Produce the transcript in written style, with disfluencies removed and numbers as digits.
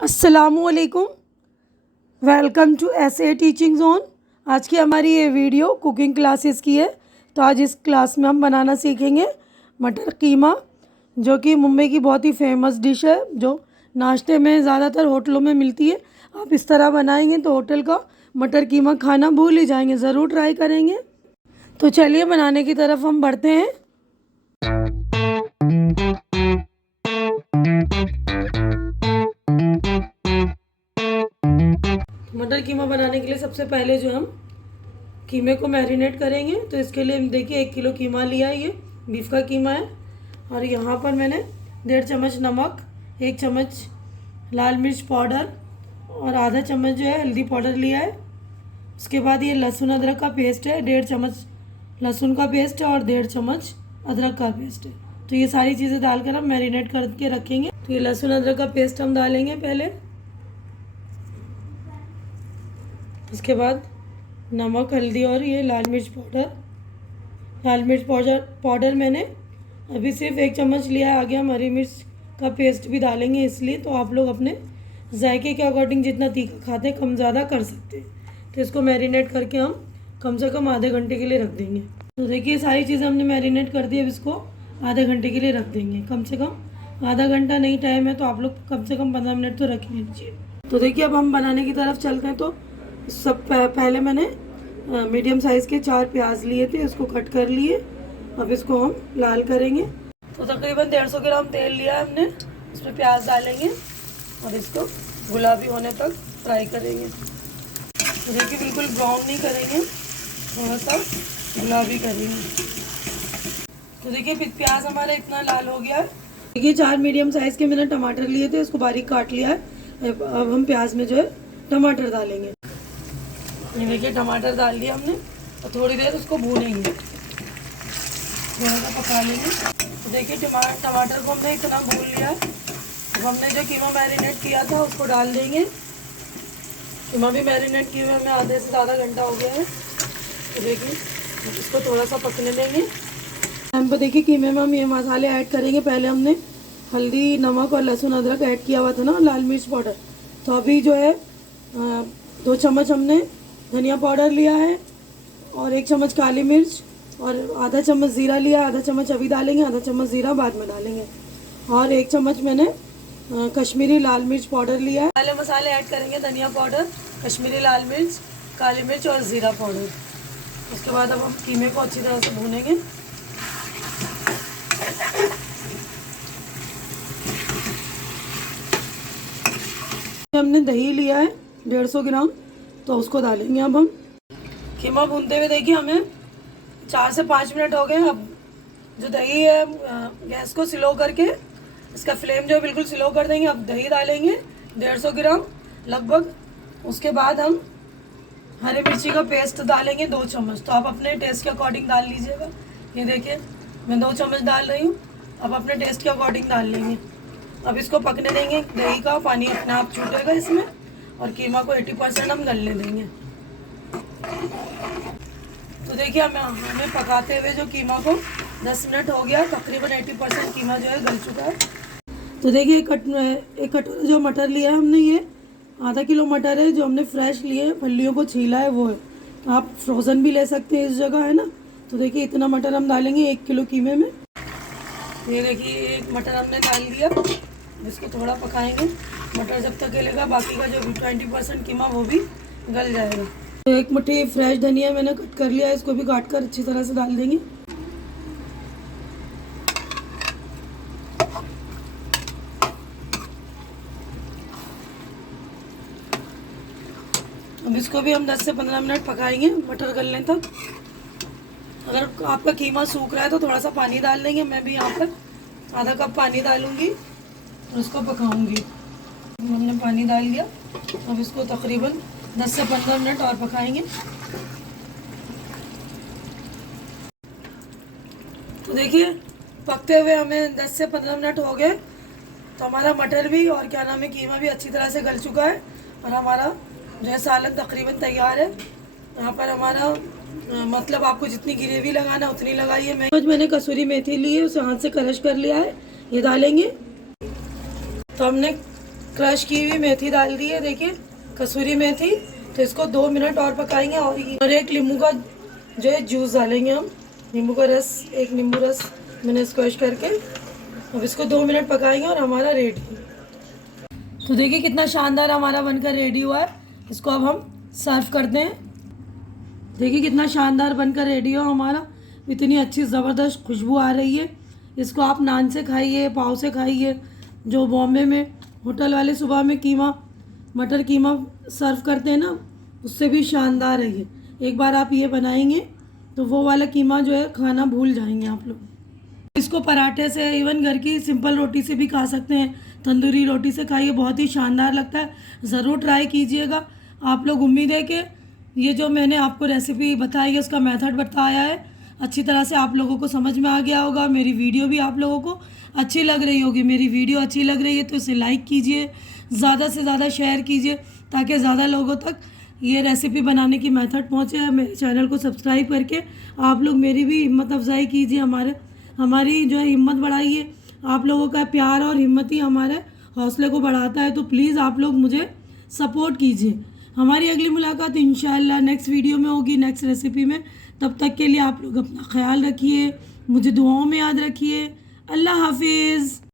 अस्सलामुअलैकुम, welcome to SA teaching zone. आज की हमारी ये वीडियो कुकिंग क्लासेस की है। तो आज इस क्लास में हम बनाना सीखेंगे मटर कीमा, जो कि मुंबई की बहुत ही फेमस डिश है, जो नाश्ते में ज़्यादातर होटलों में मिलती है। आप इस तरह बनाएंगे तो होटल का मटर कीमा खाना भूल ही जाएंगे। ज़रूर ट्राई करेंगे। तो चलिए बनाने की तरफ हम बढ़ते हैं। मटर कीमा बनाने के लिए सबसे पहले जो हम कीमे को मैरिनेट करेंगे, तो इसके लिए देखिए 1 किलो कीमा लिया है। ये बीफ का कीमा है। और यहाँ पर मैंने 1.5 चम्मच नमक, 1 चम्मच लाल मिर्च पाउडर और आधा चम्मच जो है हल्दी पाउडर लिया है। उसके बाद ये लहसुन अदरक का पेस्ट है, 1.5 चम्मच लहसुन का पेस्ट है और 1.5 चम्मच अदरक का पेस्ट है। तो ये सारी चीज़ें डालकर हम मैरिनेट करके रखेंगे। तो ये लहसुन अदरक का पेस्ट हम डालेंगे पहले। उसके बाद नमक, हल्दी और ये लाल मिर्च पाउडर मैंने अभी सिर्फ 1 चम्मच लिया है। आगे हम हरी मिर्च का पेस्ट भी डालेंगे, इसलिए तो आप लोग अपने जायके के अकॉर्डिंग जितना तीखा खाते हैं कम ज़्यादा कर सकते हैं। तो इसको मैरिनेट करके हम कम से कम आधे घंटे के लिए रख देंगे। तो देखिए सारी चीज़ें हमने मैरिनेट कर दी। अब इसको आधे घंटे के लिए रख देंगे। कम से कम आधा घंटा नहीं टाइम है तो आप लोग कम से कम 15 मिनट तो रख लीजिए। तो देखिए अब हम बनाने की तरफ चलते हैं। तो सब पहले मैंने मीडियम साइज़ के 4 प्याज लिए थे, इसको कट कर लिए। अब इसको हम लाल करेंगे। तो तकरीबन 150 ग्राम तेल लिया है हमने, इसमें प्याज डालेंगे और इसको गुलाबी होने तक फ्राई करेंगे। तो देखिए बिल्कुल ब्राउन नहीं करेंगे, थोड़ा सा गुलाबी करेंगे। तो देखिए प्याज हमारा इतना लाल हो गया है। देखिए 4 मीडियम साइज़ के मैंने टमाटर लिए थे, इसको बारीक काट लिया है। अब हम प्याज में जो है टमाटर डालेंगे। ये देखिए टमाटर डाल दिया हमने और थोड़ी देर उसको भूनेंगे, थोड़ा सा पका लेंगे। तो देखिए टमाटर को हमने इतना भून लिया है। अब हमने जो कीमा मैरिनेट किया था उसको डाल देंगे। कीमा भी मैरिनेट किए हुए हमें आधे से ज़्यादा घंटा हो गया है। तो देखिए इसको थोड़ा सा पकने देंगे। टाइम पर देखिए कीमे में हम ये मसाले ऐड करेंगे। पहले हमने हल्दी, नमक और लहसुन अदरक ऐड किया हुआ था ना, लाल मिर्च पाउडर। तो अभी जो है 2 चम्मच हमने धनिया पाउडर लिया है और 1 चम्मच काली मिर्च और आधा चम्मच ज़ीरा लिया। आधा चम्मच अभी डालेंगे, आधा चम्मच ज़ीरा बाद में डालेंगे। और 1 चम्मच मैंने कश्मीरी लाल मिर्च पाउडर लिया है। पहले मसाले ऐड करेंगे, धनिया पाउडर, कश्मीरी लाल मिर्च, काली मिर्च और ज़ीरा पाउडर। उसके बाद अब हम कीमे को अच्छी तरह से भूनेंगे। हमने दही लिया है 150 ग्राम, तो उसको डालेंगे। अब हम कीमा भूनते हुए देखिए हमें 4 से 5 मिनट हो गए। अब जो दही है गैस को स्लो करके इसका फ्लेम जो है बिल्कुल स्लो कर देंगे। अब दही डालेंगे 150 ग्राम लगभग। उसके बाद हम हरी मिर्ची का पेस्ट डालेंगे 2 चम्मच। तो आप अपने टेस्ट के अकॉर्डिंग डाल लीजिएगा। ये देखिए मैं 2 चम्मच डाल रही हूँ। अब अपने टेस्ट के अकॉर्डिंग डाल लेंगे। अब इसको पकने देंगे। दही का पानी अपने आप छूटेगा इसमें और कीमा को 80% हम गलने देंगे। तो देखिए हमें पकाते हुए जो कीमा को 10 मिनट हो गया, तकरीबन 80% कीमा जो है गल चुका है। तो देखिए एक कटोरा जो मटर लिया है हमने, ये आधा किलो मटर है जो हमने फ्रेश लिए, फलियों को छीला है वो है। तो आप फ्रोज़न भी ले सकते हैं इस जगह, है ना। तो देखिए इतना मटर हम डालेंगे 1 किलो कीमे में। ये देखिए एक मटर हमने डाल दिया। इसको थोड़ा पकाएंगे। मटर जब तक गलेगा बाकी का जो 20% कीमा वो भी गल जाएगा। तो 1 मुट्ठी फ्रेश धनिया मैंने कट कर लिया है, इसको भी काट कर अच्छी तरह से डाल देंगे। अब इसको भी हम 10 से 15 मिनट पकाएंगे मटर गलने तक। अगर आपका कीमा सूख रहा है तो थोड़ा सा पानी डाल देंगे। मैं भी यहाँ पर आधा कप पानी डालूंगी और उसको पकाऊंगी। हमने पानी डाल दिया। अब इसको तकरीबन 10 से 15 मिनट और पकाएंगे। तो देखिए पकते हुए हमें 10 से 15 मिनट हो गए। तो हमारा मटर भी और क्या नाम है कीमा भी अच्छी तरह से गल चुका है और हमारा जो है सालन तकरीबन तैयार है। यहाँ पर हमारा मतलब आपको जितनी ग्रेवी लगाना उतनी लगाइए। मैंने कसूरी मेथी ली है, उसे हाथ से क्रश कर लिया है, ये डालेंगे। तो हमने क्रश की हुई मेथी डाल दी है, देखिए कसूरी मेथी। तो इसको 2 मिनट और पकाएंगे। और एक नींबू का जो है जूस डालेंगे हम, नींबू का रस, एक नींबू रस मैंने स्क्वैश करके। अब इसको 2 मिनट पकाएंगे और हमारा रेडी। तो देखिए कितना शानदार हमारा बनकर रेडी हुआ है। इसको अब हम सर्व करते हैं। देखिए कितना शानदार बनकर रेडी हो हमारा, इतनी अच्छी ज़बरदस्त खुशबू आ रही है। इसको आप नान से खाइए, पाव से खाइए। जो बॉम्बे में होटल वाले सुबह में कीमा, मटर कीमा सर्व करते हैं ना, उससे भी शानदार है ये। एक बार आप ये बनाएंगे तो वो वाला कीमा जो है खाना भूल जाएंगे आप लोग। इसको पराठे से, इवन घर की सिंपल रोटी से भी खा सकते हैं, तंदूरी रोटी से खाइए, बहुत ही शानदार लगता है। ज़रूर ट्राई कीजिएगा आप लोग। उम्मीद है कि ये जो मैंने आपको रेसिपी बताई है, उसका मेथड बताया है, अच्छी तरह से आप लोगों को समझ में आ गया होगा। मेरी वीडियो भी आप लोगों को अच्छी लग रही होगी। मेरी वीडियो अच्छी लग रही है तो इसे लाइक कीजिए, ज़्यादा से ज़्यादा शेयर कीजिए, ताकि ज़्यादा लोगों तक ये रेसिपी बनाने की मेथड पहुँचे। मेरे चैनल को सब्सक्राइब करके आप लोग मेरी भी हिम्मत अफजाई कीजिए, हमारी जो है हिम्मत बढ़ाइए। आप लोगों का प्यार और हिम्मत ही हमारे हौसले को बढ़ाता है। तो प्लीज़ आप लोग मुझे सपोर्ट कीजिए। हमारी अगली मुलाकात इंशाल्लाह नेक्स्ट वीडियो में होगी, नेक्स्ट रेसिपी में। तब तक के लिए आप लोग अपना ख्याल रखिए, मुझे दुआओं में याद रखिए। अल्लाह हाफिज़।